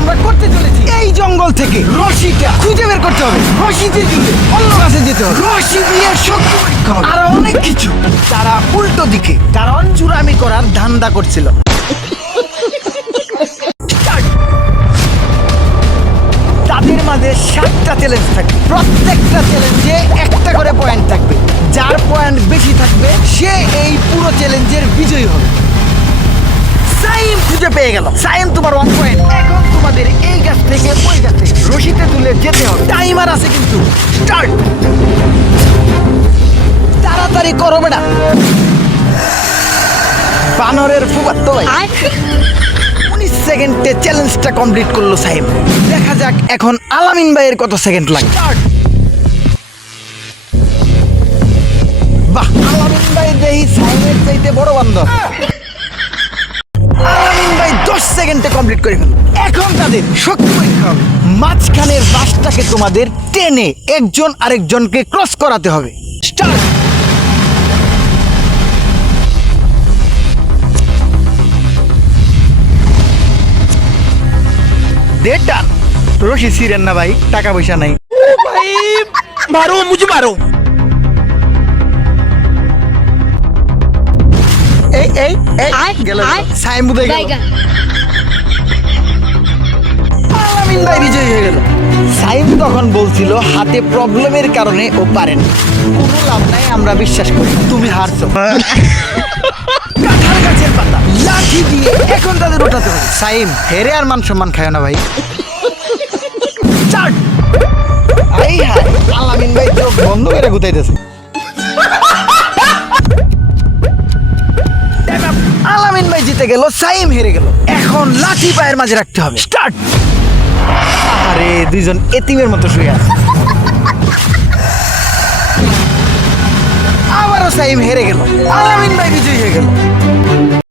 আমরা করতে চলেছি। এই জঙ্গল থেকে রশিটা। খুঁজে বের করতে হবে। রশি দিয়ে দিলে অন্য কাছে যেতে হবে। রশি দিয়ে শক্তি পরীক্ষা হবে। আর অনেক কিছু। তারা উল্টো দিকে কারণ চুরামি করার ধান্দা করছিল। তাদের মাঝে সাতটা চ্যালেঞ্জ থাকবে। প্রত্যেকটা চ্যালেঞ্জে একটা করে পয়েন্ট থাকবে। যার পয়েন্ট বেশি থাকবে সে এই পুরো চ্যালেঞ্জের বিজয়ী হবে। সাইম খুঁজে পেয়ে গেল। সাইম তোমার ওয়ান পয়েন্ট তোমাদের এই গাছ থেকে ওই গাছ রশিতে তুলে যেতে হবে। টাইমার আছে কিন্তু। স্টার্ট! তাড়াতাড়ি করো বেটা বানরের ফুবাত্ত ভাই উনিশ সেকেন্ডে চ্যালেঞ্জটা কমপ্লিট করল সাহেব। দেখা যাক এখন আলামিন ভাইয়ের কত সেকেন্ড লাগে। বাহ আলামিন ভাই দেহি সাহেবের চাইতে বড় বান্ধব ভাই ঘণ্টা কমপ্লিট করে ফেলো এখন তাদের শক্তি পরীক্ষা হবে। মাঝখানের বাসটাকে তোমাদের টেনে একজন আরেকজনকে ক্রস করাতে হবে। স্টার্ট দেড়টা রশি সিরেন না ভাই টাকা পয়সা নাই। ভাই মারো মারো। এই এই এই গেল সাইম তখন বলছিল, হাতে প্রবলেমের কারণে ও পারেন কোনো লাভ নাই, আমরা বিশ্বাস করি। তুমি হারছো। কাঁঠাল গাছের পাতা। লাঠি দিয়ে এখন তাদের ওঠাতে হবে। সাইম, হেরে আর মান সম্মান খায় না ভাই। আই হায়, আলামিন ভাই চোখ বন্ধ করে গুতাইতেছে। আলামিন ভাই জিতে গেল, সাইম হেরে গেল। এখন লাঠি পায়ের মাঝে রাখতে হবে। স্টার্ট! আরে, দুইজন এতিমের মতো শুয়ে আছে। আবারও সাইম হেরে গেল। আলামিন ভাই বিজয়ী হয়ে গেল।